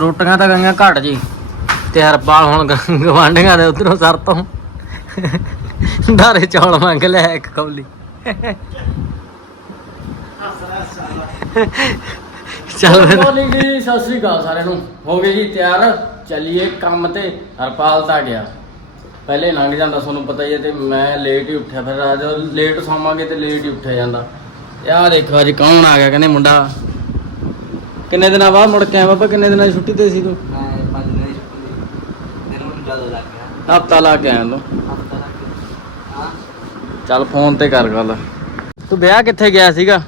ਰੋਟੀਆਂ ਤਾਂ ਗਈਆਂ ਘਟ ਜੀ, ਤੇ ਹਰਪਾਲ ਹੁਣ ਗ- ਗਵਾਂਢੀਆਂ ਦੇ ਉਧਰੋਂ ਸਰ ਤੋਂ। ਧਾਰੇ ਚੌਲ ਮੰਗ ਲਿਆ ਇੱਕ ਕੌਲੀ। ਚੱਲ ਫਿਰ। ਜੀ, ਸਤਿ ਸ੍ਰੀ ਅਕਾਲ ਸਾਰਿਆਂ ਨੂੰ। ਹੋ ਗਏ ਜੀ ਤਿਆਰ। ਚੱਲੀਏ ਕੰਮ ਤੇ। ਹਰਪਾਲ ਤਾਂ ਗਿਆ। ਪਹਿਲੇ ਲੰਘ ਜਾਂਦਾ, ਤੁਹਾਨੂੰ ਪਤਾ ਹੀ ਹੈ ਤੇ ਮੈਂ ਲੇਟ ਹੀ ਉੱਠਿਆ। ਫਿਰ ਅੱਜ ਲੇਟ ਸੌਵਾਂਗੇ ਤੇ ਲੇਟ ਹੀ ਉੱਠਿਆ ਜਾਂਦਾ। ਯਾਰ ਦੇਖੋ ਅੱਜ ਕੌਣ ਆ ਗਿਆ, ਕਹਿੰਦੇ ਮੁੰਡਾ। ਕਿੰਨੇ ਦਿਨਾਂ ਬਾਅਦ ਮੁੜ ਕੇ ਆਇਆ ਬਾਬਾ? ਕਿੰਨੇ ਦਿਨਾਂ ਦੀ ਛੁੱਟੀ ਤੇ ਸੀ ਤੂੰ? ਮੈਂ ਪੰਜ ਦਿਨ ਦੀ ਛੁੱਟੀ ਲਈ। ਦਿਨ ਨੂੰ ਜ਼ਿਆਦਾ ਲੱਗ ਗਿਆ। ਹਫਤਾ ਲਾ ਕੇ ਆਇਆ ਤੂੰ ਹਫਤਾ ਲੱਗ ਗਿਆ। ਹਾਂ। ਚੱਲ ਫੋਨ ਤੇ ਕਰ ਗੱਲ। ਤੂੰ ਵਿਆਹ ਕਿੱਥੇ ਗਿਆ ਸੀਗਾ?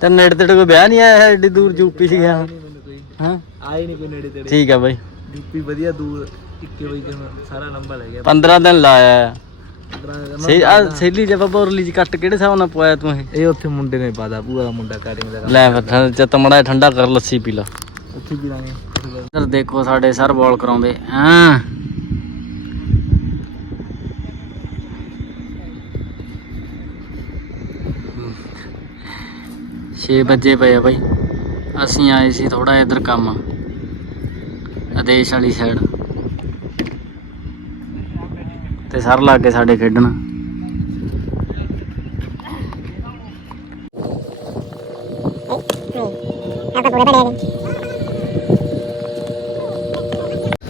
ਤੇ ਨੇੜੇ ਤੇੜੇ ਕੋਈ ਵਿਆਹ ਨਹੀਂ ਆਇਆ ਐਡੀ ਦੂਰ ਯੂਪੀ ਸੀ ਗਿਆ ਮੈਨੂੰ ਕੋਈ। ਹਾਂ। ਆਏ ਨਹੀਂ ਕੋਈ ਨੇੜੇ ਤੇੜੇ। ਠੀਕ ਆ ਬਾਈ। ਯੂਪੀ ਵਧੀਆ ਦੂਰ 21 ਵਜੇ ਸਾਰਾ ਲੰਬਾ ਲੈ ਗਿਆ। 15 ਦਿਨ ਲਾਇਆ। 15 ਸੇ ਆ ਸੇਲੀ ਜਬ ਬੋਰਲੀ ਚ ਕੱਟ ਕਿਹੜੇ ਹਿਸਾਬ ਨਾਲ ਪਵਾਇਆ ਤੂੰ ਇਹ? ਇਹ ਉੱਥੇ ਮੁੰਡੇ ਨੇ ਪਾਦਾ ਪੂਰਾ ਮੁੰਡਾ ਕਟਿੰਗ ਦਾ ਲੈ ਫਿਰ ਠੰਡ ਚ ਤਮੜਾ ਠੰਡਾ ਕਰ ਲੱਸੀ ਪੀ ਲਾ। ਉੱਥੇ ਵੀ ਲਾਂਗੇ ਇੱਧਰ ਦੇਖੋ ਸਾਡੇ ਸਰ ਬੋਲ ਕਰਾਉਂਦੇ। ਹਾਂ। ਛੇ ਵਜੇ ਪਏ ਆ ਬਾਈ। ਅਸੀਂ ਆਏ ਸੀ ਥੋੜਾ ਇੱਧਰ ਕੰਮ। ਆਦੇਸ਼ ਵਾਲੀ ਸਾਈਡ ਤੇ ਸਰ ਲੱਗ ਗਏ ਸਾਡੇ ਖੇਡਣ।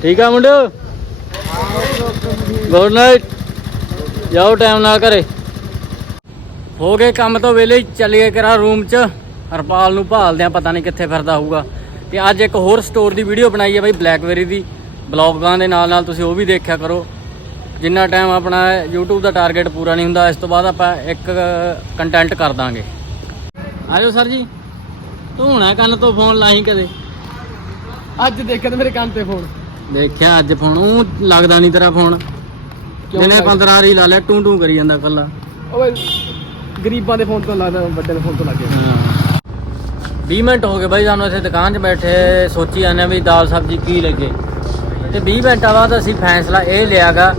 ਠੀਕ ਆ ਮੁੰਡਿਓ? ਗੁੱਡ ਨਾਈਟ ਜਾਓ ਟਾਈਮ ਨਾਲ ਘਰੇ। ਹੋ ਗਏ ਕੰਮ ਤੋਂ ਵੇਲੇ ਚੱਲੀਏ ਕਰਾ ਰੂਮ 'ਚ। ਹਰਪਾਲ ਨੂੰ ਭਾਲਦੇ ਆ ਪਤਾ ਨਹੀਂ ਕਿੱਥੇ ਫਿਰਦਾ ਹੋਊਗਾ। ਤੇ ਅੱਜ ਇੱਕ ਹੋਰ ਸਟੋਰ ਦੀ ਵੀਡੀਓ ਬਣਾਈ ਹੈ ਬਾਈ ਬਲੈਕਬੇਰੀ ਦੀ। ਬਲੌਗਾਂ ਦੇ ਨਾਲ ਨਾਲ ਤੁਸੀਂ ਉਹ ਵੀ ਦੇਖਿਆ ਕਰੋ। ਜਿੰਨਾ ਟਾਈਮ ਆਪਣਾ YouTube ਦਾ ਟਾਰਗੇਟ ਪੂਰਾ ਨਹੀਂ ਹੁੰਦਾ ਇਸ ਤੋਂ ਬਾਅਦ ਆਪਾਂ ਇੱਕ ਕੰਟੈਂਟ ਕਰ ਦਾਂਗੇ। ਆਜੋ ਸਰ ਜੀ। ਤੂੰ ਹੁਣਾ ਕੰਨ ਤੋਂ ਫੋਨ ਲਾਈ ਕਦੇ? ਅੱਜ ਦੇਖਿਆ ਤੇ ਮੇਰੇ ਕੰਨ ਤੇ ਫੋਨ ਦੇਖਿਆ ਅੱਜ ਫੋਨ ਉਹ ਲੱਗਦਾ ਨਹੀਂ ਤੇਰਾ ਫੋਨ ਜਿਹਨੇ 15 ਵਾਰੀ ਲਾ ਲਿਆ ਟੂ ਟੂ ਕਰੀ ਜਾਂਦਾ ਕੱਲਾ ਓਏ ਗਰੀਬਾਂ ਦੇ ਫੋਨ ਤੋਂ ਲੱਗਦਾ ਵੱਡੇ ਦੇ ਫੋਨ ਤੋਂ ਲੱਗ ਗਿਆ। 20 ਮਿੰਟ ਹੋ ਗਏ ਬਾਈ ਸਾਨੂੰ ਇੱਥੇ ਦੁਕਾਨ 'ਚ ਬੈਠੇ ਸੋਚੀ ਜਾਂਦੇ ਵੀ ਦਾਲ ਸਬਜ਼ੀ ਕੀ ਲੱਗੇ। ਤੇ 20 ਮਿੰਟਾਂ ਬਾਅਦ ਅਸੀਂ ਫੈਸਲਾ ਇਹ ਲਿਆਗਾ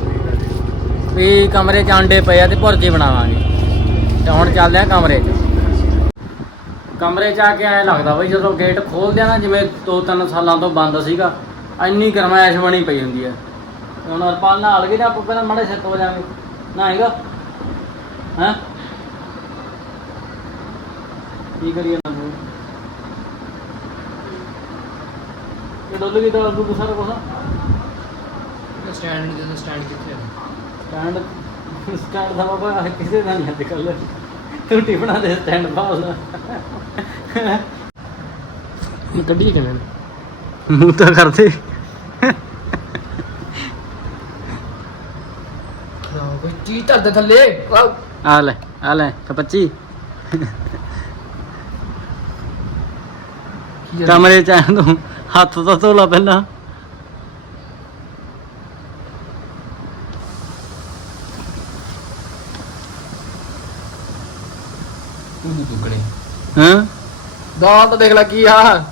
ਵੀ ਕਮਰੇ 'ਚ ਆਂਡੇ ਪਏ ਆ ਤੇ ਭੁਰਜੀ ਬਣਾਵਾਂਗੇ। ਤੇ ਹੁਣ ਚੱਲਦੇ ਆ ਕਮਰੇ 'ਚ। ਕਮਰੇ 'ਚ ਆ ਕੇ ਐ ਲੱਗਦਾ ਬਈ ਜਦੋਂ ਗੇਟ ਖੋਲਦੇ ਆ ਨਾ, ਜਿਵੇਂ 2-3 ਸਾਲਾਂ ਤੋਂ ਬੰਦ ਸੀਗਾ, ਇੰਨੀ ਗਰਮੈਸ਼ ਬਣੀ ਪਈ ਹੁੰਦੀ ਹੈ ਹੁਣ ਹਰਪਾਲ ਨਾਲ ਗਏ ਨਾ ਆਪਾਂ ਪਹਿਲਾਂ ਮਾੜੇ ਸਿਰ ਤੋਂ ਜਾਵਾਂਗੇ ਨਾ ਹੈਗਾ ਹੈਂ? ਕੀ ਕਰੀਏ ਨਾ ਤੂੰ ਇਹ ਡੋਲ ਗਈ ਤਾਂ ਤੂੰ ਸਾਰਾ ਕੁਛ? ਸਟੈਂਡ ਨਹੀਂ ਸਟੈਂਡ ਕਿੱਥੇ ਹੈ ਸਟੈਂਡ ਸਟੈਂਡ ਦਾ ਬਾਬਾ ਕਿਸੇ ਦਾ ਨਹੀਂ ਅੱਜ ਕੱਲ ਤੂੰ ਟਿਫਨਾ ਦੇ ਸਟੈਂਡ ਬਾਬਾ ਮੈਂ ਕੱਢੀ ਕਿਵੇਂ? ਮੂੰਹ ਤਾਂ ਕਰਦੇ ਕੋਈ ਚੀਜ਼ ਧਰਦੇ ਥੱਲੇ। ਆ ਲੈ ਆ ਲੈ ਕਪੱਚੀ ਕਮਰੇ ਚ ਤੂੰ। ਹੱਥ ਤਾਂ ਧੋ ਲਾ ਪਹਿਲਾਂ। ਦਾਲ ਤਾਂ ਦੇਖ ਲੈ ਕੀ ਆ।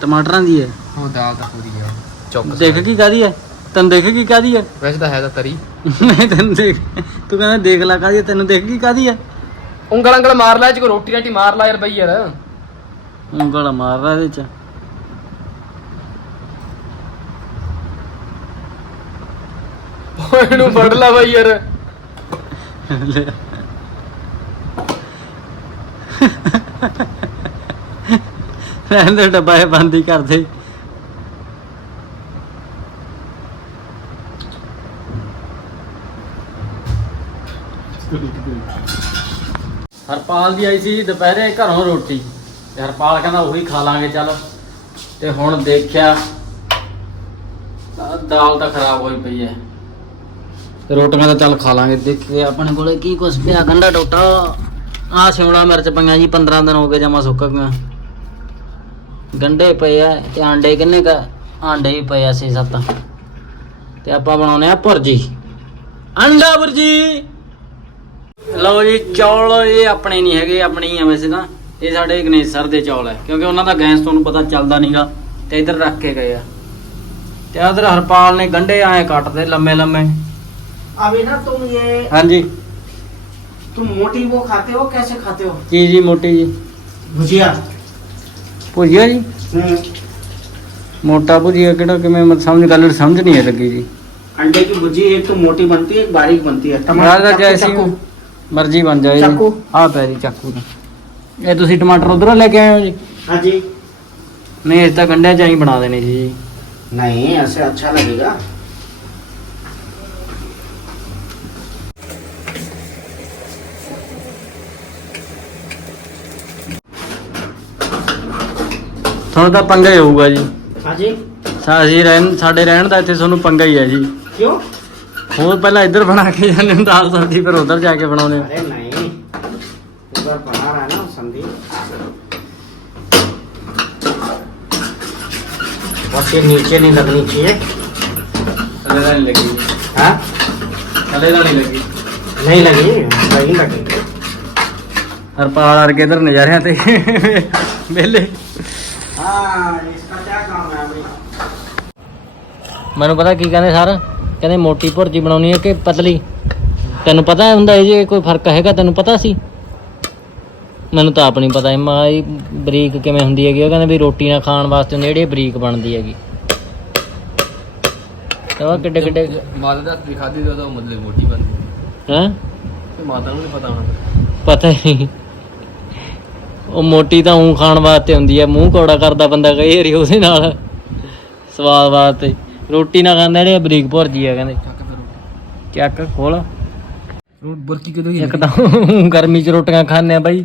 ਟਮਾਟਰਾਂ ਦੀ ਹੈ। ਹਾਂ ਦਾਲ ਤਾਂ ਪੂਰੀ ਆ। ਚੌਕ ਦੇਖ ਕੀ ਕਾਦੀ ਹੈ? ਤੈਨੂੰ ਦੇਖ ਕੀ ਕਾਦੀ ਹੈ? ਵੈਸੇ ਤਾਂ ਹੈ ਤਾਂ ਤਰੀ। ਨਹੀਂ ਤੈਨੂੰ ਦੇਖ ਤੂੰ ਕਹਿੰਦਾ ਦੇਖ ਲੈ ਕਾਦੀ ਤੈਨੂੰ ਦੇਖ ਕੀ ਕਾਦੀ ਹੈ? ਉਂਗਲ ਉਂਗਲ ਮਾਰ ਲੈ ਕੋ ਰੋਟੀ ਰਾਟੀ ਮਾਰ ਲੈ ਯਾਰ ਬਈ ਯਾਰ। ਉਂਗਲ ਮਾਰ ਰਿਹਾ ਇਹਦੇ ਚ। ਓਏ ਨੂੰ ਫੜ ਲੈ ਬਈ ਯਾਰ। ਲੈ। ਰਹਿਣ ਦੇ ਡੱਬਾ ਇਹ ਬੰਦ ਹੀ ਕਰ ਦੇ ਹਰਪਾਲ ਦੀ ਆਈ ਸੀ ਦੁਪਹਿਰੇ ਘਰੋਂ ਰੋਟੀ। ਤੇ ਹਰਪਾਲ ਕਹਿੰਦਾ ਉਹੀ ਖਾ ਲਾਂਗੇ, ਚੱਲ। ਤੇ ਹੁਣ ਦੇਖਿਆ ਦਾਲ ਤਾਂ ਖਰਾਬ ਹੋਈ ਪਈ ਹੈ। ਤੇ ਰੋਟੀਆਂ ਤਾਂ ਚੱਲ ਖਾ ਲਾਂਗੇ। ਦੇਖ ਕੇ ਆਪਣੇ ਕੋਲੇ ਕੀ ਕੁਛ ਪਿਆ। ਗੰਡਾ ਟੋਟਾ। ਆ ਸ਼ਿਮਲਾ ਮਿਰਚ ਪਈਆਂ ਜੀ 15 ਦਿਨ ਹੋ ਗਏ ਜਮਾ ਸੁੱਕ ਗਈਆਂ। ਗੰਡੇ ਪਏ ਆ ਤੇ ਆਂਡੇ ਕਿੰਨੇ ਕ ਆਂਡੇ ਵੀ ਪਏ ਆ 6-7 ਤੇ ਆਪਾਂ ਬਣਾਉਨੇ ਆ ਭੁਰਜੀ। ਅੰਡਾ ਭੁਰਜੀ! ਲਓ ਜੀ ਚੌਲ ਇਹ ਆਪਣੇ ਨਹੀਂ ਹੈਗੇ ਆਪਣੇ ਹੀ ਆ ਵੈਸੇ ਤਾਂ। ਇਹ ਸਾਡੇ ਗਣੇਸ਼ ਸਰ ਦੇ ਚੌਲ ਹੈ ਕਿਉਂਕਿ ਉਹਨਾਂ ਦਾ ਗੈਸ ਤੁਹਾਨੂੰ ਪਤਾ ਚੱਲਦਾ ਨਹੀਂਗਾ ਤੇ ਇੱਧਰ ਰੱਖ ਕੇ ਗਏ ਆ। ਤੇ ਉਧਰ ਹਰਪਾਲ ਨੇ ਗੰਡੇ ਆਏ ਕੱਟਦੇ ਲੰਮੇ ਲੰਮੇ ਅਭੀ ਨਾ ਤੁਮ ਇਹ ਹਾਂਜੀ। तुम मोटी वो खाते हो कैसे खाते हो ਕੀ ਜੀ ਮੋਟੀ ਜੀ भुजिया ਭੁਜੀਆ ਜੀ हम्म, ਮੋਟਾ ਭੁਜੀਆ ਕਿਹੜਾ ਕਿਵੇਂ ਮਤ ਸਮਝ ਗੱਲ ਸਮਝ ਨਹੀਂ ਲੱਗੀ ਜੀ अंडे की भुजी एक तो मोटी बनती है एक बारीक बनती है ਯਾਰ ਦਾ चाकू- ਜੈਸੀ चाकू। ਮਰਜ਼ੀ ਬਣ ਜਾਏ ਚਾਕੂ। ਆ ਪੈ ਜੀ ਚਾਕੂ ਦਾ ਇਹ ਤੁਸੀਂ ਟਮਾਟਰ ਉਧਰੋਂ ਲੈ ਕੇ ਆਏ ਹੋ ਜੀ हाँ जी ਨਹੀਂ ਇਸ ਤਾਂ ਗੰਢਿਆਂ ਚ ਹੀ ਬਣਾ ਦੇਣੇ ਸੀ ਜੀ नहीं ऐसे अच्छा लगेगा ਤੁਹਾਨੂੰ ਤਾਂ ਪੰਗਾ ਹੀ ਹੋਊਗਾ ਜੀ हाँ जी ਸਾ- ਅਸੀਂ ਰਹਿਣ ਸਾਡੇ ਰਹਿਣ ਦਾ ਇੱਥੇ ਤੁਹਾਨੂੰ ਪੰਗਾ ਹੀ ਹੈ ਜੀ क्यों ਹੋਰ ਪਹਿਲਾਂ ਇੱਧਰ ਬਣਾ ਕੇ ਜਾਂਦੇ ਹੋ ਦਾਲ ਸਬਜ਼ੀ ਫਿਰ ਉਧਰ ਜਾ ਕੇ ਬਣਾਉਂਦੇ ਹੋ अरे नहीं ऊपर बना रहा है ना संदीप बस ये नीचे नहीं लगनी चाहिए ਥੱਲੇ ਤਾਂ ਨਹੀਂ ਲੱਗੀ हाँ ਥੱਲੇ ਤਾਂ ਨਹੀਂ ਲੱਗੀ नहीं लगी नहीं लगेगी ਹਰਪਾਲ ਵਰਗੇ ਇਧਰ ਨਜ਼ਾਰਿਆਂ ਤੇ ਵਿਹਲੇ हाँ इसका क्या काम है अभी ਮੈਨੂੰ ਪਤਾ ਕੀ ਕਹਿੰਦੇ ਸਰ ਕਹਿੰਦੇ ਮੋਟੀ ਭੁਰਜੀ ਬਣਾਉਣੀ ਹੈ ਕਿ ਪਤਲੀ ਤੈਨੂੰ ਪਤਾ ਹੁੰਦਾ ਇਹ ਜੇ ਕੋਈ ਫਰਕ ਹੈਗਾ ਤੈਨੂੰ ਪਤਾ ਸੀ ਮੈਨੂੰ ਤਾਂ ਆਪ ਨਹੀਂ ਪਤਾ ਇਹ ਮਾਂ ਇਹ ਬਰੀਕ ਕਿਵੇਂ ਹੁੰਦੀ ਹੈਗੀ ਉਹ ਕਹਿੰਦੇ ਵੀ ਰੋਟੀ ਨਾਲ ਖਾਣ ਵਾਸਤੇ ਹੁੰਦੀ ਜਿਹੜੀ ਇਹ ਬਰੀਕ ਬਣਦੀ ਹੈਗੀ ਤਾਂ ਕਿੱਡੇ ਕਿੱਡੇ ਮਾਤਾ ਦਾ ਦਿਖਾਦੀ ਦਾ ਉਹ ਮਤਲਬ ਮੋਟੀ ਬਣਦੀ ਹੈ ਤੇ ਮਾਤਾ ਨੂੰ ਨਹੀਂ ਪਤਾ ਹੋਣਾ ਪਤਾ ਹੀ ਨਹੀਂ। ਉਹ ਮੋਟੀ ਤਾਂ ਉਂ ਖਾਣ ਵਾਸਤੇ ਹੁੰਦੀ ਹੈ ਮੂੰਹ ਕੌੜਾ ਕਰਦਾ ਬੰਦਾ ਕਈ ਵਾਰੀ ਉਹਦੇ ਨਾਲ। ਸਵਾਦ ਵਾਸਤੇ। ਰੋਟੀ ਨਾਲ ਖਾਂਦੇ ਜਿਹੜੇ ਬਰੀਕ ਭੁਰਜੀ ਆ ਕਹਿੰਦੇ। ਚੱਕ ਖੋਲ। ਰੋਟ ਬੁਰਕੀ ਕਿਦੋਂ ਇੱਕ ਤਾਂ ਗਰਮੀ ਚ ਰੋਟੀਆਂ ਖਾਂਦੇ ਆ ਬਾਈ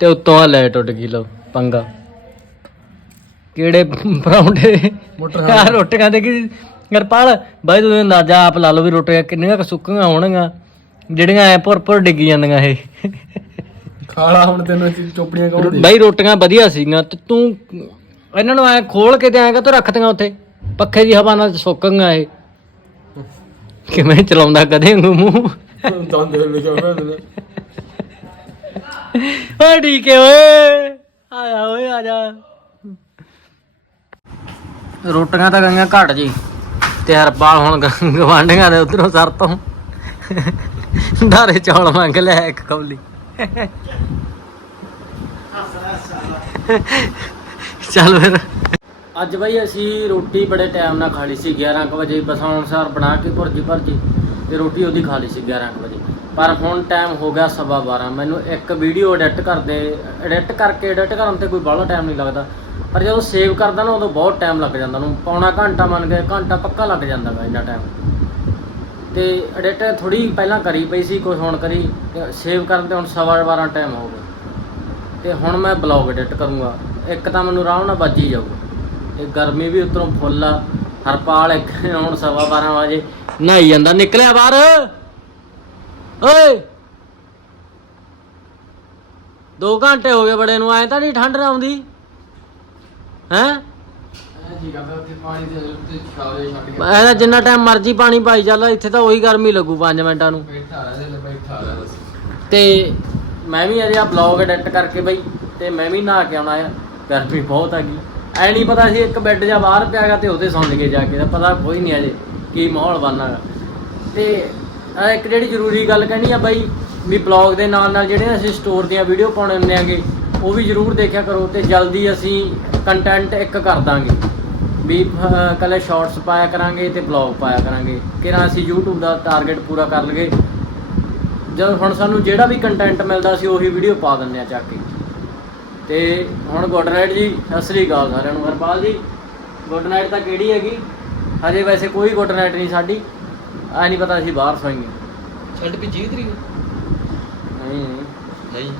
ਤੇ ਉੱਤੋਂ ਆ ਲੈ ਟੁੱਟ ਗਈ ਲੋ ਪੰਗਾ। ਕਿਹੜੇ ਪਰੌਂਠੇ? ਮੋਟਰ ਆ ਰੋਟੀਆਂ ਦੇ ਕੀ ਗਰਪਾਲ ਬਾਈ ਤੂੰ ਅੰਦਾਜ਼ਾ ਆਪ ਲਾ ਲਓ ਵੀ ਰੋਟੀਆਂ ਕਿੰਨੀਆਂ ਕੁ ਸੁੱਕੀਆਂ ਹੋਣਗੀਆਂ ਜਿਹੜੀਆਂ ਐ ਭੁਰ ਭੁਰ ਡਿੱਗੀ ਜਾਂਦੀਆਂ ਇਹ। ਖਾਲਾ ਹੁਣ ਤੈਨੂੰ ਅਸੀਂ ਚੋਪੜੀਆਂ ਕਹੋ ਦੇ ਬਾਈ ਰੋਟੀਆਂ ਵਧੀਆ ਸੀਗੀਆਂ, ਤੇ ਤੂੰ ਇਹਨਾਂ ਨੂੰ ਐ ਖੋਲ ਕੇ ਤੇ ਐਂ ਤੂੰ ਰੱਖਤੀਆਂ ਉੱਥੇ। ਪੱਖੇ ਦੀ ਹਵਾ ਨਾਲ ਸੁੱਕ ਇਹ। ਕਿਵੇਂ ਚਲਾਉਂਦਾ ਕਦੇ ਮੂੰਹ? ਦੰਦ ਲਿਖਿਆ ਹੋਇਆ ਓਏ ਠੀਕ ਹੈ, ਓਏ। ਆਇਆ, ਓਏ, ਆ ਜਾ। ਰੋਟੀਆਂ ਤਾਂ ਗਈਆਂ ਘਟ ਜੀ। ਤੇ ਹਰਪਾਲ ਹੁਣ ਗ- ਗਵਾਂਢੀਆਂ ਦੇ ਉਧਰੋਂ ਸਰ ਤੋਂ। ਧਾਰੇ ਚੌਲ ਮੰਗ ਲਿਆ ਇੱਕ ਕੌਲੀ। ਚੱਲ ਫਿਰ। ਅੱਜ ਬਈ ਅਸੀਂ ਰੋਟੀ ਬੜੇ ਟਾਈਮ ਨਾਲ ਖਾ ਲਈ ਸੀ 11 ਕੁ ਵਜੇ ਬਸਾਉਣ ਸਾਰ ਬਣਾ ਕੇ ਭੁਰਜੀ ਭਰਜੀ, ਤੇ ਰੋਟੀ ਉਹਦੀ ਖਾ ਲਈ ਸੀ 11 ਕੁ ਵਜੇ। ਪਰ ਹੁਣ ਟਾਈਮ ਹੋ ਗਿਆ ਸਵਾ 12 ਮੈਨੂੰ ਇੱਕ ਵੀਡੀਓ ਐਡਿਟ ਕਰਦੇ ਐਡਿਟ ਕਰਕੇ ਐਡਿਟ ਕਰਨ ਤੇ ਕੋਈ ਬਾਹਲਾ ਟਾਈਮ ਨਹੀਂ ਲੱਗਦਾ। ਪਰ ਜਦੋਂ ਸੇਵ ਕਰਦਾ ਨਾ, ਉਦੋਂ ਬਹੁਤ ਟਾਈਮ ਲੱਗ ਜਾਂਦਾ ਉਹਨੂੰ। ਪੌਣਾ ਘੰਟਾ ਮੰਨ ਕੇ ਘੰਟਾ ਪੱਕਾ ਲੱਗ ਜਾਂਦਾ ਗਾ ਇੰਨਾ ਟਾਈਮ ਤੇ ਐਡਿਟ ਥੋੜੀ ਪਹਿਲਾਂ ਕਰੀ ਪਈ ਸੀ, ਕੋਈ ਹੁਣ ਕਰੀ, ਸੇਵ ਕਰਨ ਤੇ ਹੁਣ ਸਵਾ 12 ਟਾਈਮ ਹੋ ਗਿਆ ਤੇ ਹੁਣ ਮੈਂ ਬਲੌਗ ਐਡਿਟ ਕਰੂੰਗਾ। ਇੱਕ ਤਾਂ ਮੈਨੂੰ ਆਰਾਮ ਨਾਲ ਵੱਜੀ ਜਾਊਗਾ। ਤੇ ਗਰਮੀ ਵੀ ਉਤਰੋਂ ਫੁੱਲ ਆ। ਹਰਪਾਲ ਇੱਕ ਹੁਣ ਸਵਾ 12 ਵਜੇ ਨਹਾਈ ਜਾਂਦਾ, ਨਿਕਲਿਆ ਬਾਹਰ। ਓਏ! 2 ਘੰਟੇ ਹੋ ਗਏ ਬੜੇ ਨੂੰ, ਐ ਤਾਂ ਨਹੀਂ ਠੰਡ ਨਾ ਆਉਂਦੀ। ਹੈ? ਇਹਦਾ ਜਿੰਨਾ ਟਾਈਮ ਮਰਜ਼ੀ ਪਾਣੀ ਪਾਈ ਚੱਲ ਇੱਥੇ ਤਾਂ ਉਹੀ ਗਰਮੀ ਲੱਗੂ 5 ਮਿੰਟਾਂ ਨੂੰ। ਤੇ ਮੈਂ ਵੀ ਅਜੇ ਆ ਬਲੌਗ ਐਡਿਟ ਕਰਕੇ ਬਈ ਤੇ ਮੈਂ ਵੀ ਨਹਾ ਕੇ ਆਉਣਾ ਆ। ਗਰਮੀ ਬਹੁਤ ਆ ਗਈ। ਐ ਨਹੀਂ ਪਤਾ ਸੀ ਇੱਕ ਬੈੱਡ ਜਾਂ ਬਾਹਰ ਪਿਆਗਾ ਤੇ ਉਹਦੇ ਸੌਂ ਗਏ ਜਾ ਕੇ ਤਾਂ ਪਤਾ ਕੋਈ ਨਹੀਂ ਅਜੇ ਕੀ ਮਾਹੌਲ ਬਣਨਾਗਾ ਤੇ ਇੱਕ ਜਿਹੜੀ ਜ਼ਰੂਰੀ ਗੱਲ ਕਹਿਣੀ ਆ ਬਾਈ ਵੀ ਬਲੌਗ ਦੇ ਨਾਲ ਨਾਲ ਜਿਹੜੇ ਅਸੀਂ ਸਟੋਰ ਦੀਆਂ ਵੀਡੀਓ ਪਾਉਣੇ ਹੁੰਦੇ ਆਗੇ ਉਹ ਵੀ ਜ਼ਰੂਰ ਦੇਖਿਆ ਕਰੋ ਤੇ ਜਲਦੀ ਅਸੀਂ ਕੰਟੈਂਟ ਇੱਕ ਕਰ ਦਾਂਗੇ। ਵੀ ਕੱਲੇ ਸ਼ਾਰਟਸ ਪਾਇਆ ਕਰਾਂਗੇ ਤੇ ਬਲੌਗ ਪਾਇਆ ਕਰਾਂਗੇ। ਕਿਰਾਂ ਅਸੀਂ YouTube ਦਾ ਟਾਰਗੇਟ ਪੂਰਾ ਕਰ ਲਈਏ। ਜਦ ਹੁਣ ਸਾਨੂੰ ਜਿਹੜਾ ਵੀ ਕੰਟੈਂਟ ਮਿਲਦਾ ਸੀ ਉਹੀ ਵੀਡੀਓ ਪਾ ਦਿੰਦੇ ਆ ਚੱਕ ਕੇ। ਤੇ ਹੁਣ ਗੁੱਡ ਨਾਈਟ ਜੀ ਸਤਿ ਸ੍ਰੀ ਅਕਾਲ ਸਾਰਿਆਂ ਨੂੰ। ਹਰਪਾਲ ਜੀ ਗੁੱਡ ਨਾਈਟ ਤਾਂ ਕਿਹੜੀ ਹੈਗੀ? ਹਜੇ ਵੈਸੇ ਕੋਈ ਗੁੱਡ ਨਾਈਟ ਨਹੀਂ ਸਾਡੀ। ਆ ਨਹੀਂ ਪਤਾ ਅਸੀਂ ਬਾਹਰ ਸੋਈਏ। ਛੱਡ ਵੀ ਜੀ ਤਰੀ ਨਹੀਂ ਨਹੀਂ।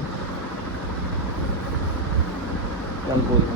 ਚੱਲ ਨਾ।